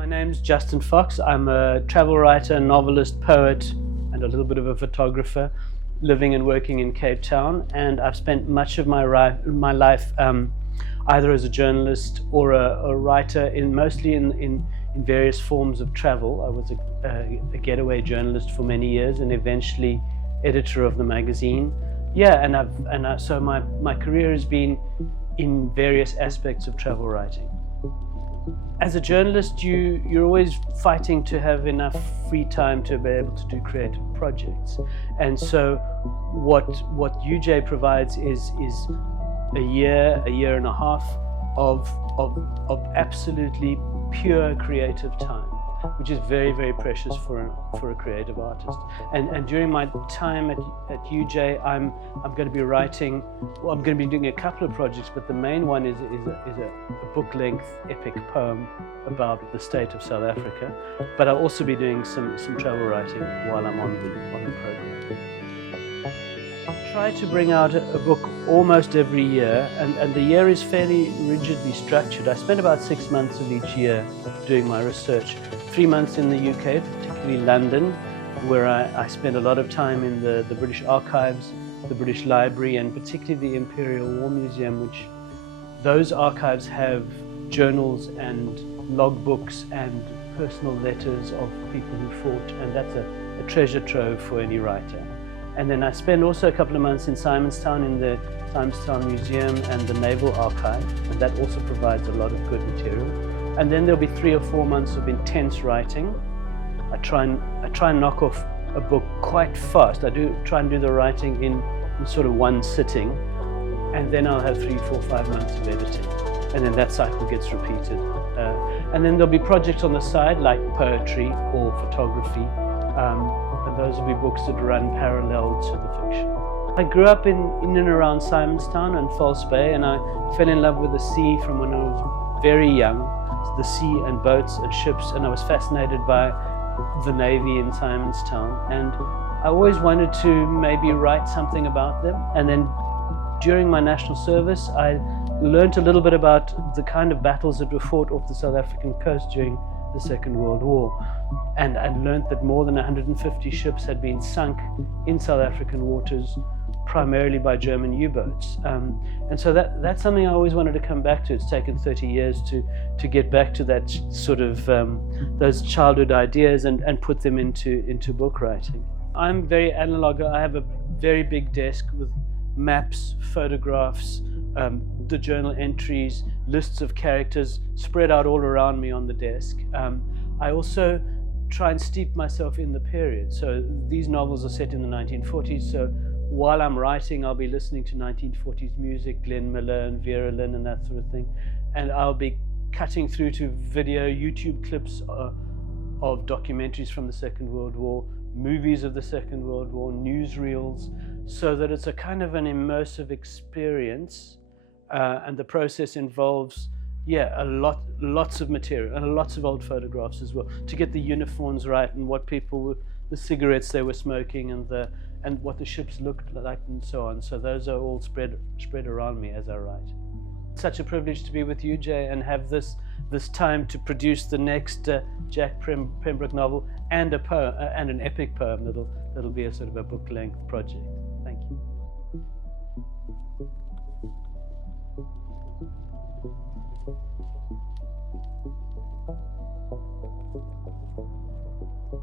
My name's Justin Fox. I'm a travel writer, novelist, poet, and a little bit of a photographer living and working in Cape Town. And I've spent much of my life either as a journalist or a writer, mostly in various forms of travel. I was a Getaway journalist for many years and eventually editor of the magazine. Yeah, so my career has been in various aspects of travel writing. As a journalist, you're always fighting to have enough free time to be able to do creative projects. And so what UJ provides is a year and a half of absolutely pure creative time, which is very, very precious for a creative artist. And during my time at UJ, I'm going to be writing. Well, I'm going to be doing a couple of projects, but the main one is a book-length epic poem about the state of South Africa. But I'll also be doing some travel writing while I'm on the program. I try to bring out a book almost every year, and the year is fairly rigidly structured. I spend about 6 months of each year doing my research. 3 months in the UK, particularly London, where I spend a lot of time in the British Archives, the British Library, and particularly the Imperial War Museum, which those archives have journals and logbooks and personal letters of people who fought, and that's a treasure trove for any writer. And then I spend also a couple of months in Simonstown in the Simonstown Museum and the Naval Archive, and that also provides a lot of good material. And then there'll be 3 or 4 months of intense writing. I try and knock off a book quite fast. I do try and do the writing in sort of one sitting, and then I'll have 3, 4, 5 months of editing, and then that cycle gets repeated. And then there'll be projects on the side like poetry or photography, and those will be books that run parallel to the fiction. I grew up in and around Simonstown and False Bay, and I fell in love with the sea from when I was very young. The sea and boats and ships, and I was fascinated by the Navy in Simonstown, and I always wanted to maybe write something about them. And then during my national service, I learned a little bit about the kind of battles that were fought off the South African coast during the Second World War, and I learned that more than 150 ships had been sunk in South African waters, primarily by German U-boats. And so that's something I always wanted to come back to. It's taken 30 years to get back to that sort of those childhood ideas and put them into book writing. I'm very analog. I have a very big desk with maps, photographs, the journal entries, lists of characters spread out all around me on the desk. I also try and steep myself in the period. So these novels are set in the 1940s, so while I'm writing, I'll be listening to 1940s music, Glenn Miller and Vera Lynn and that sort of thing. And I'll be cutting through to video, YouTube clips of documentaries from the Second World War, movies of the Second World War, newsreels, so that it's a kind of an immersive experience. And the process involves, lots of material and lots of old photographs as well, to get the uniforms right and what the cigarettes they were smoking and what the ships looked like and so on. So those are all spread around me as I write. It's such a privilege to be with you, Jay, and have this time to produce the next Jack Pembroke novel and a poem and an epic poem that'll be a sort of a book-length project. Thank you.